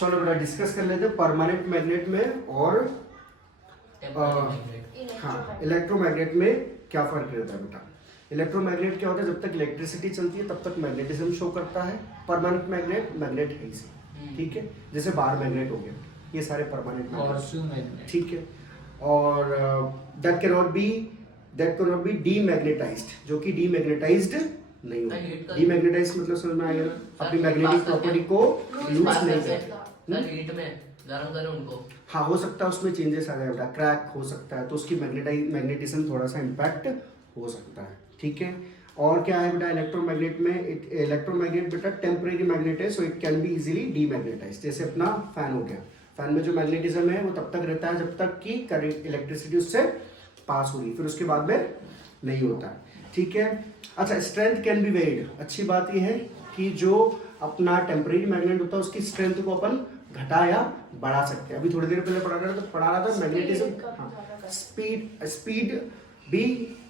चलो बेटा डिस्कस कर लेते हैं परमानेंट मैग्नेट में और हाँ इलेक्ट्रोमैग्नेट में क्या फर्क रहता है बेटा। इलेक्ट्रोमैग्नेट क्या होता है, जब तक इलेक्ट्रिसिटी चलती है तब तक मैग्नेटिज्म शो करता है। परमानेंट मैग्नेट मैग्नेट है ही, ठीक है, जैसे बार मैग्नेट हो गया, ये सारे परमानेंट मैग्नेट, ठीक है। और दैट कैन नॉट बी डीमैग्नेटाइज्ड, जो कि डीमैग्नेटाइज्ड नहीं होता। डीमैग्नेटाइज्ड मतलब समझ में आएगा, अपनी मैग्नेटिक प्रॉपर्टी को लूज नहीं करता। हीट में गरम करें उनको, हाँ हो सकता है उसमें चेंजेस आ जाए बेटा, क्रैक हो सकता है, तो उसकी मैग्नेटिज्म थोड़ा सा इम्पैक्ट हो सकता है, ठीक है। और क्या है बेटा इलेक्ट्रोमैग्नेट में, इलेक्ट्रोमैग्नेट बेटा टेम्परेरी मैग्नेट है, so it can be easily demagnetised. जैसे अपना फैन हो गया, फैन में जो मैग्नेटिज्म है वो तब तक रहता है जब तक कि करंट इलेक्ट्रिसिटी उससे पास होगी, फिर उसके बाद में नहीं होता है, ठीक है। अच्छा स्ट्रेंथ कैन बी वेरिड, अच्छी बात यह है कि जो अपना टेम्परेरी मैग्नेट होता है उसकी स्ट्रेंथ को अपन घटा या बढ़ा सकते हैं। अभी थोड़ी देर पहले पढ़ा रहा था मैग्नेटिज्म, हाँ स्पीड भी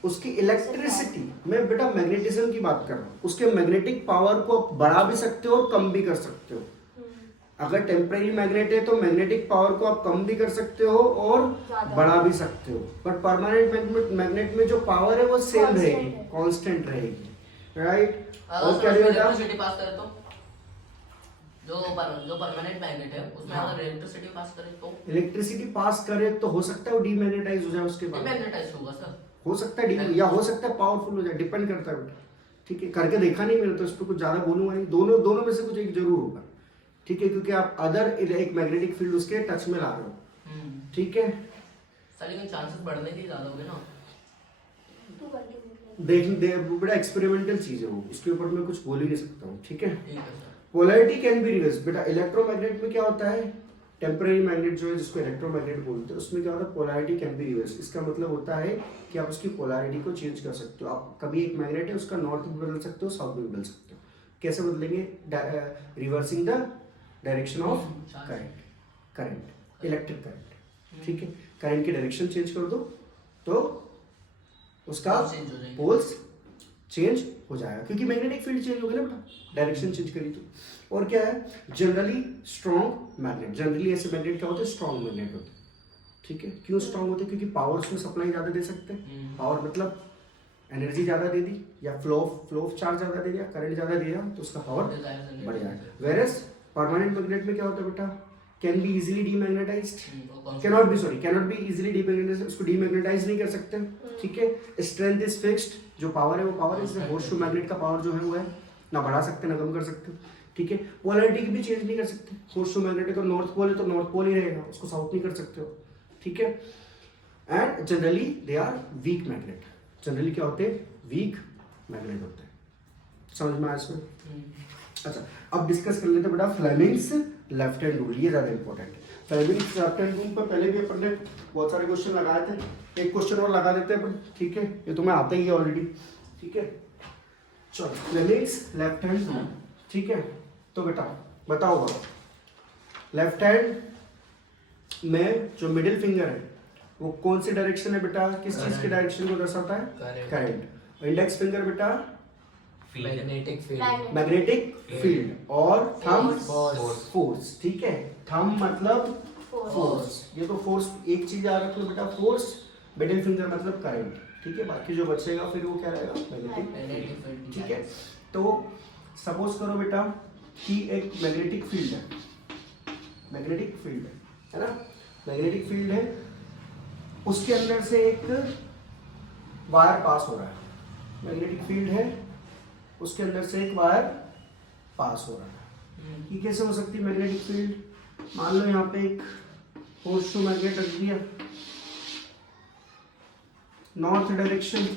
उसकी इलेक्ट्रिसिटी में बेटा मैग्नेटिज्म की बात कर रहा हूँ, उसके मैग्नेटिक पावर को बढ़ा भी सकते हो और कम भी कर सकते हो। अगर टेम्परेरी मैग्नेट है तो मैग्नेटिक पावर को आप कम भी कर सकते हो और बढ़ा भी सकते हो, बट परमानेंट मैग्नेट में जो पावर है वो सेम रहेगी, कांस्टेंट रहेगी, राइट। और क्या इलेक्ट्रिसिटी पास करे तो जो परमानेंट मैग्नेट है उसमें अगर इलेक्ट्रिसिटी पास करे तो, इलेक्ट्रिसिटी पास करे तो हो सकता है वो डीमैग्नेटाइज हो जाए, उसके बाद डीमैग्नेटाइज होगा सर, हो सकता है या हो सकता है पावरफुल हो जाए, डिपेंड करता है बेटा, ठीक है। करके देखा नहीं मैंने तो इस पर कुछ ज्यादा बोलूंगा नहीं, दोनों में से कुछ एक जरूर होगा, ठीक है, क्योंकि आप अदर एक मैग्नेटिक फील्ड उसके टच में ला रहे हो, ठीक है। सर लेकिन चांसेस बढ़ने के ज्यादा होंगे ना, देख बेटा एक्सपेरिमेंटल चीज है वो, उसके ऊपर मैं कुछ बोल ही नहीं सकता हूँ, ठीक है। ठीक है sir. Polarity can be reverse बेटा, इलेक्ट्रोमैग्नेट में क्या होता है, टेम्परेरी मैग्नेट जो है जिसको इलेक्ट्रोमैग्नेट बोलते हैं उसमें क्या होता है पोलैरिटी कैन बी रिवर्स। इसका मतलब होता है कि आप उसकी पोलैरिटी को चेंज कर सकते हो। आप कभी एक मैग्नेट है उसका नॉर्थ भी बदल सकते हो, साउथ भी बदल सकते हो। कैसे बदलेंगे, reversing the direction of current electric current, ठीक है। करंट की डायरेक्शन चेंज कर दो तो उसका पोल्स चेंज हो जाएगा, क्योंकि मैग्नेटिक फील्ड चेंज हो गया ना बेटा, डायरेक्शन चेंज करी तो। और क्या है जनरली स्ट्रॉन्ग मैग्नेट, जनरली ऐसे मैग्नेट क्या होते हैं स्ट्रॉन्ग मैग्नेट होते हैं, ठीक है। क्यों स्ट्रॉन्ग होते हैं, क्योंकि पावर उसमें सप्लाई ज्यादा दे सकते हैं, पावर मतलब एनर्जी ज्यादा दे दी या फ्लो ऑफ चार्ज ज्यादा दे दिया, करंट ज्यादा दिया तो उसका पावर बढ़ जाएगा। वेरएस परमानेंट मैग्नेट में क्या होता है बेटा, can be easily demagnetised, cannot be easily demagnetised, उसको डीमैग्नेटाइज नहीं कर सकते, ठीक है। स्ट्रेंथ इज फिक्स्ड, जो पावर है वो पावर है, होर्सशू मैग्नेट का पावर जो है वो है, ना बढ़ा सकते ना कम कर सकते, ठीक है। पोलैरिटी की भी चेंज नहीं कर सकते, होर्सशू मैग्नेट का नॉर्थ पोल है तो नॉर्थ पोल ही रहेगा, उसको साउथ नहीं कर सकते हो, ठीक है। And generally they are weak magnet, generally क्या होते हैं वीक मैग्नेट होते हैं, समझ में आया इसमें। अच्छा अब डिस्कस कर लेते हैं बेटा फ्लेमिंग्स लेफ्ट हैंड रूल, ये ज्यादा इंपॉर्टेंट है। फ्लेमिंग्स लेफ्ट हैंड रूल पर पहले भी अपन ने बहुत सारे क्वेश्चन लगाए थे, एक क्वेश्चन और लगा देते हैं अपन, ठीक है, ये तुम्हें आता ही है ऑलरेडी, ठीक है। चलो फ्लेमिंग्स लेफ्ट हैंड रूल, ठीक है। तो बेटा बताओ लेफ्ट हैंड में जो मिडिल फिंगर है वो कौन सी डायरेक्शन है बेटा, किस चीज की डायरेक्शन को दर्शाता है, करंट। इंडेक्स फिंगर बेटा मैग्नेटिक फील्ड और थंब फोर्स, ठीक है। थंब मतलब फोर्स, ये तो फोर्स एक चीज याद रख लो बेटा, फोर्स। मिडिल फिंगर मतलब करंट, ठीक है। बाकी जो बचेगा फिर वो क्या रहेगा मैग्नेटिक फील्ड, ठीक है। तो सपोज करो बेटा कि एक मैग्नेटिक फील्ड है ना, मैग्नेटिक फील्ड है, उसके अंदर से एक वायर पास हो रहा है, मैग्नेटिक फील्ड है उसके अंदर से एक वायर पास हो रहा है। ये कैसे हो सकती है मैग्नेटिक फील्ड, मान लो यहाँ पे एक होर्सशू मैग्नेट रख दिया, नॉर्थ डायरेक्शन,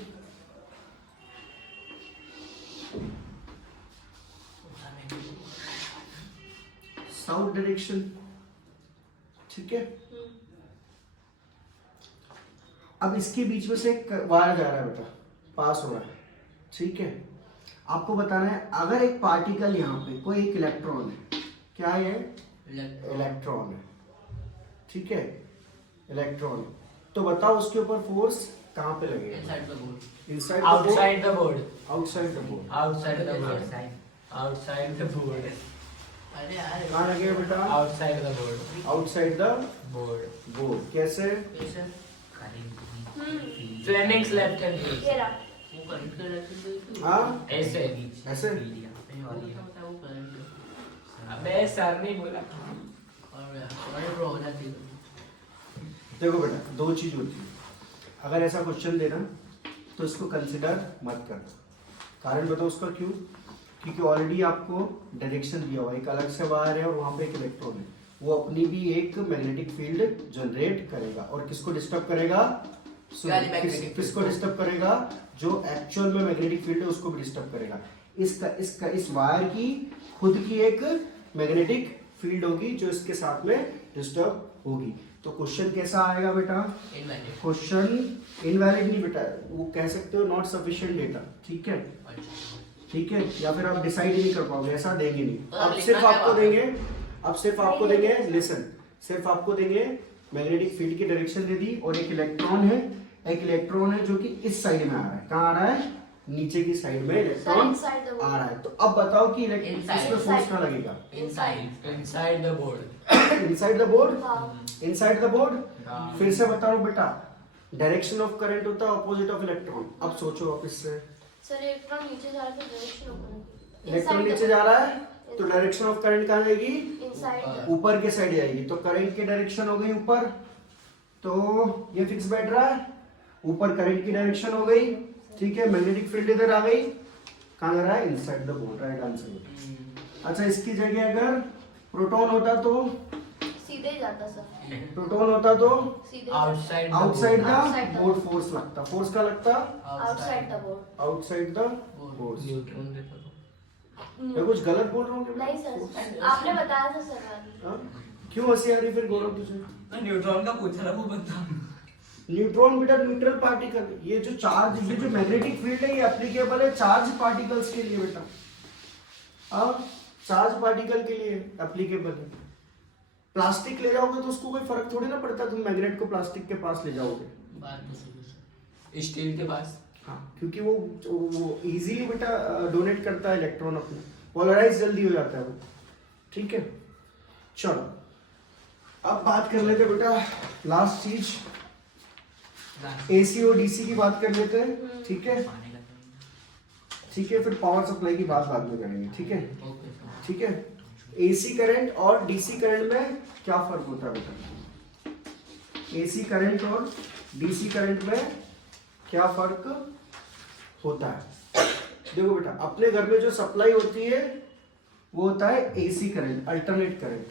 साउथ डायरेक्शन, ठीक है। अब इसके बीच में से एक वायर जा रहा है बेटा, पास हो रहा है, ठीक है। आपको बताना है अगर एक पार्टिकल यहाँ पे कोई एक इलेक्ट्रॉन है, क्या है इलेक्ट्रॉन है, ठीक है, इलेक्ट्रॉन, तो बताओ उसके ऊपर फोर्स कहाँ पे लगेगा, inside outside the board, outside the board, outside the board, outside the board, अरे यार कहाँ लगेगा बेटा? Outside the board. Outside the board. Board. कैसे? कैसे? Fleming's left hand rule. ये रहा। वो करंट का डायरेक्शन देती है। हाँ ऐसे। ऐसे? वो क्या होता है वो करंट? अबे सर नहीं बोला। और यार करंट ड्रॉ हो जाती है। देखो बेटा, दो चीज होती है। अगर ऐसा क्वेश्चन देना तो इसको कंसिडर मत करना। कारण बताओ उसका क्यों? क्योंकि ऑलरेडी आपको डायरेक्शन दिया हुआ है, एक अलग से वायर है और वहां पे एक इलेक्ट्रॉन है, वो अपनी भी एक मैग्नेटिक फील्ड जनरेट करेगा। और किसको डिस्टर्ब करेगा? किसको डिस्टर्ब करेगा? जो एक्चुअल में मैग्नेटिक फील्ड है उसको भी डिस्टर्ब करेगा। इस वायर की खुद की एक मैग्नेटिक फील्ड होगी जो इसके साथ में डिस्टर्ब होगी। तो क्वेश्चन कैसा आएगा बेटा? इनवैलिड। क्वेश्चन इनवैलिड नहीं बेटा, वो कह सकते हो नॉट सफिशिएंट डेटा। ठीक है, ठीक है, या फिर आप डिसाइड ही नहीं कर पाओगे, ऐसा देंगे नहीं। अब सिर्फ आपको देंगे, अब सिर्फ आपको देंगे, लिसन, सिर्फ आपको देंगे मैग्नेटिक फील्ड की डायरेक्शन दे दी और एक इलेक्ट्रॉन है, एक इलेक्ट्रॉन है जो कि इस साइड में आ रहा है। कहाँ आ रहा है? नीचे की साइड में इलेक्ट्रॉन आ रहा है। तो अब बताओ कि इसमें फोर्स कहाँ लगेगा? Inside the board. Inside the board, हाँ। Inside the board. फिर से बता रहा हूँ बेटा, डायरेक्शन ऑफ करंट होता है ऑपोजिट ऑफ इलेक्ट्रॉन। अब सोचो आप इससे, सर इलेक्ट्रॉन नीचे जा रहा है तो डायरेक्शन ऊपर। इलेक्ट्रॉन नीचे जा रहा है तो डायरेक्शन ऑफ करंट कहाँ जाएगी? इनसाइड। ऊपर के साइड जाएगी। तो करंट की डायरेक्शन हो गई ऊपर, तो ये फिक्स बैठ रहा है, ऊपर करंट की डायरेक्शन हो गई। ठीक है, मैग्नेटिक फील्ड इधर आ गई, कहाँ जा रहा है? Inside the board, right answer. अच्छा, इसकी जगह अगर प्रोटॉन होता तो सीधे जाता सर। प्रोटॉन होता तो सीधे outside outside Outside the the board force लगता। फोर्स का लगता outside the board. Outside the force. Neutron देखो। मैं कुछ गलत बोल रहा हूँ क्या? नहीं सर, आपने बताया था सर। हाँ? क्यों हंसी आ रही फिर गौरव तुझे? न्यूट्रॉन का पूछा था वो बंदा। न्यूट्रॉन बेटा न्यूट्रल पार्टिकल, ये जो चार्ज, ये जो मैग्नेटिक फील्ड है ये एप्लीकेबल है चार्ज पार्टिकल्स के लिए बेटा। हाँ, चार्ज पार्टिकल के लिए एप्लीकेबल है। प्लास्टिक ले जाओगे तो उसको कोई फर्क थोड़ी ना पड़ता, तुम मैग्नेट को प्लास्टिक के पास ले जाओगे। बात तो सही है। स्टील के पास। हाँ, क्योंकि वो इजीली बेटा डोनेट करता है इलेक्ट्रॉन अपने, पोलराइज जल्दी हो जाता है वो। ठीक है, चलो अब बात कर लेते हैं बेटा लास्ट चीज, एसी और डीसी की बात कर लेते हैं। ठीक है, ठीक है, फिर पावर सप्लाई की बात बाद में करेंगे। ठीक है, ठीक है। एसी करंट और डीसी करंट में क्या फर्क होता है बेटा? एसी करंट और डीसी करंट में क्या फर्क होता है? देखो बेटा, अपने घर में जो सप्लाई होती है वो होता है एसी करंट, अल्टरनेट करंट,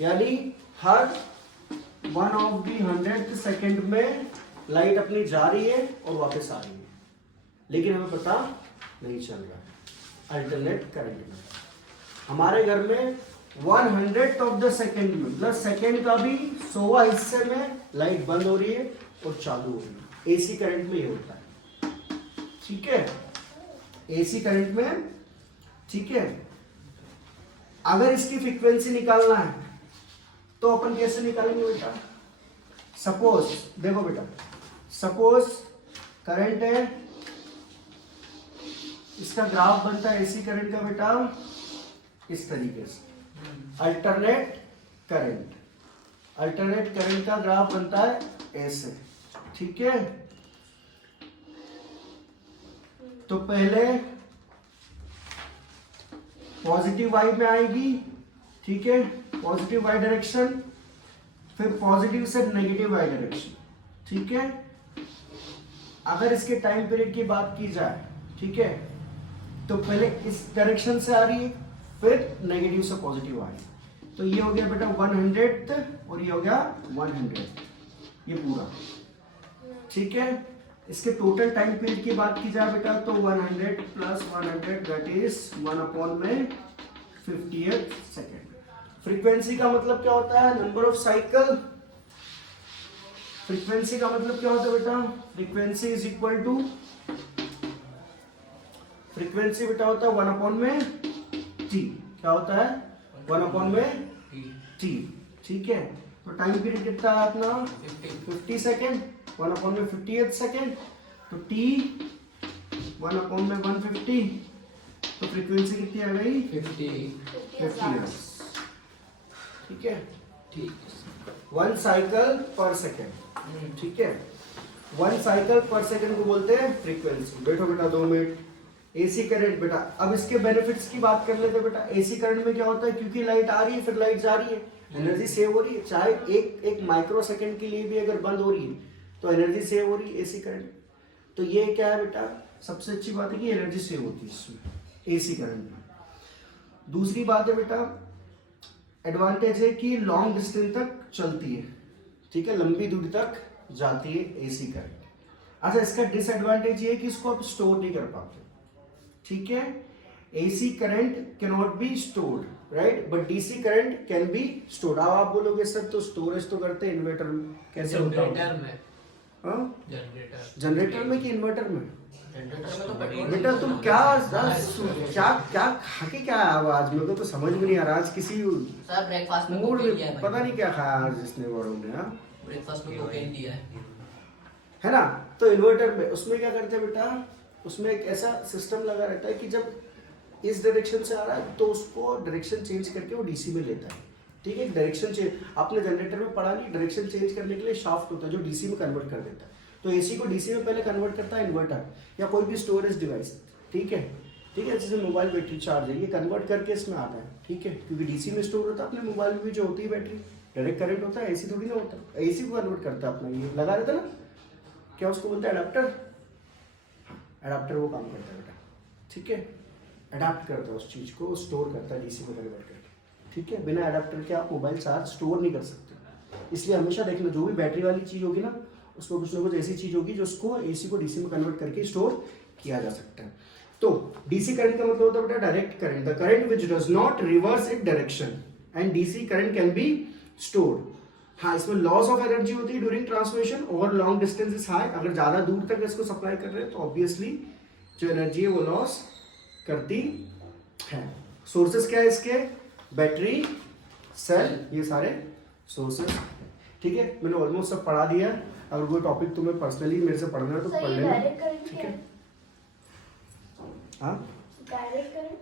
यानी हर 1/100th सेकेंड में लाइट अपनी जा रही है और वापस आ रही है, लेकिन हमें पता नहीं चल रहा है। अल्टरनेट करंट में हमारे घर में 100th ऑफ द सेकेंड में, मतलब सेकेंड का भी 100वां हिस्से में लाइट बंद हो रही है और चालू हो रही है। एसी करंट में ये होता है। ठीक है, एसी करंट में। ठीक है, अगर इसकी फ्रीक्वेंसी निकालना है तो अपन कैसे निकालेंगे बेटा? सपोज देखो बेटा, सपोज करंट है, इसका ग्राफ बनता है एसी करंट का बेटा इस तरीके से, अल्टरनेट करंट, अल्टरनेट करंट का ग्राफ बनता है ऐसे। ठीक है, तो पहले पॉजिटिव वाई में आएगी। ठीक है, पॉजिटिव वाई डायरेक्शन, फिर पॉजिटिव से नेगेटिव वाई डायरेक्शन। ठीक है, अगर इसके टाइम पीरियड की बात की जाए, ठीक है, तो पहले इस डायरेक्शन से आ रही है, फिर नेगेटिव से पॉजिटिव आ रही है। तो ये हो गया बेटा 100th और ये हो गया 100, ये पूरा। ठीक है, इसके टोटल टाइम पीरियड की बात की जाए बेटा तो 100 + 100 that is 1/50th second. Frequency का मतलब क्या होता है? Number of cycle. फ्रीक्वेंसी का मतलब क्या होता है बेटा? Frequency is equal to, frequency बेटा होता है 1/t। क्या होता है? 1/t। ठीक है, तो टाइम पीरियड कितना है अपना? 50 सेकेंड, 1/50th सेकेंड, तो t 1/150, तो फ्रीक्वेंसी कितनी आ गई? 50। 50 हर्ट्ज। ठीक है, ठीक 1 साइकिल पर सेकेंड, ठीक है, 1 साइकिल पर सेकेंड को बोलते हैं फ्रीक्वेंसी। बैठो बेटा 2 मिनट। एसी करंट बेटा, अब इसके बेनिफिट्स की बात कर लेते हैं बेटा। एसी करंट में क्या होता है, क्योंकि लाइट आ रही है फिर लाइट जा रही है, एनर्जी सेव हो रही है। चाहे एक माइक्रो सेकेंड के लिए भी अगर बंद हो रही है तो एनर्जी सेव हो रही है एसी करंट। तो ये क्या है बेटा, सबसे अच्छी बात है कि एनर्जी सेव होती है इसमें एसी करंट में। दूसरी बात है बेटा, एडवांटेज है कि लॉन्ग डिस्टेंस तक चलती है, ठीक है, लंबी दूरी तक जाती है एसी करंट। अच्छा, इसका डिसएडवांटेज ये है कि इसको आप स्टोर नहीं कर पाते, ठीक है। AC current can not be stored, right, but DC current can be stored. अब आप बोलोगे सर तो स्टोरेज तो करते हैं इन्वर्टर में, कैसे होता है? जनरेटर में, हाँ, जनरेटर जनरेटर में कि इन्वर्टर में? जनरेटर में तो पेट्रोल बेटा तुम क्या खा के क्या आया आज? मेरे को तो समझ में नहीं आ रहा। आज किसी सर ब्रेकफास्ट में मूड कोकेन में दिया है पता भाई, नहीं क्या खाया आज इसने बड़ों ने, हाँ? ब्रेकफास्ट में कोकेन दिया है ना। तो इन्वर्टर में उसमें क्या करते हैं बेटा, उसमें एक ऐसा सिस्टम लगा रहता है कि जब इस डायरेक्शन से आ रहा है तो उसको डायरेक्शन चेंज करके वो डीसी में लेता है, ठीक है। डायरेक्शन चेंज आपने जनरेटर में पढ़ा नहीं, डायरेक्शन चेंज करने के लिए शाफ्ट होता है जो डीसी में कन्वर्ट कर देता है। तो एसी को डीसी में पहले कन्वर्ट करता है इन्वर्टर या कोई भी स्टोरेज डिवाइस, ठीक है, ठीक है। जैसे मोबाइल बैटरी चार्जर, ये कन्वर्ट करके इसमें आता है, ठीक है, क्योंकि डीसी में स्टोर होता है। अपने मोबाइल में भी जो होती है बैटरी डायरेक्ट करंट होता है, एसी थोड़ी ना होता है। एसी को कन्वर्ट करता है अपना, ये लगा रहता है ना, क्या उसको बोलते हैं, अडाप्टर। अडाप्टर वो काम करता है बेटा, ठीक है, अडाप्ट करता है उस चीज़ को, स्टोर करता है डीसी में कन्वर्ट करके, ठीक है। बिना अडाप्टर के आप मोबाइल चार्ज स्टोर नहीं कर सकते। इसलिए हमेशा देखना, जो भी बैटरी वाली चीज़ होगी ना, उसमें कुछ ना कुछ ऐसी चीज़ होगी जो उसको एसी को डीसी में कन्वर्ट करके स्टोर किया जा सकता है। तो डीसी करंट का मतलब होता है बेटा direct current, the current which does not reverse it direction, and DC current can be stored. हाँ, इसमें लॉस ऑफ एनर्जी होती है ड्यूरिंग ट्रांसमिशन और लॉन्ग डिस्टेंस इज हाई। अगर ज़्यादा दूर तक इसको सप्लाई कर रहे हैं तो ऑब्वियसली जो एनर्जी है वो लॉस करती है। सोर्सेस क्या है इसके, बैटरी, सेल, ये सारे सोर्सेस, ठीक है। मैंने ऑलमोस्ट सब पढ़ा दिया। अगर कोई टॉपिक तुम्हें पर्सनली मेरे से पढ़ना है तो सर पढ़ ये लेना, डायरेक्ट करंट ठीक क्या है। है? हाँ, डायरेक्ट करंट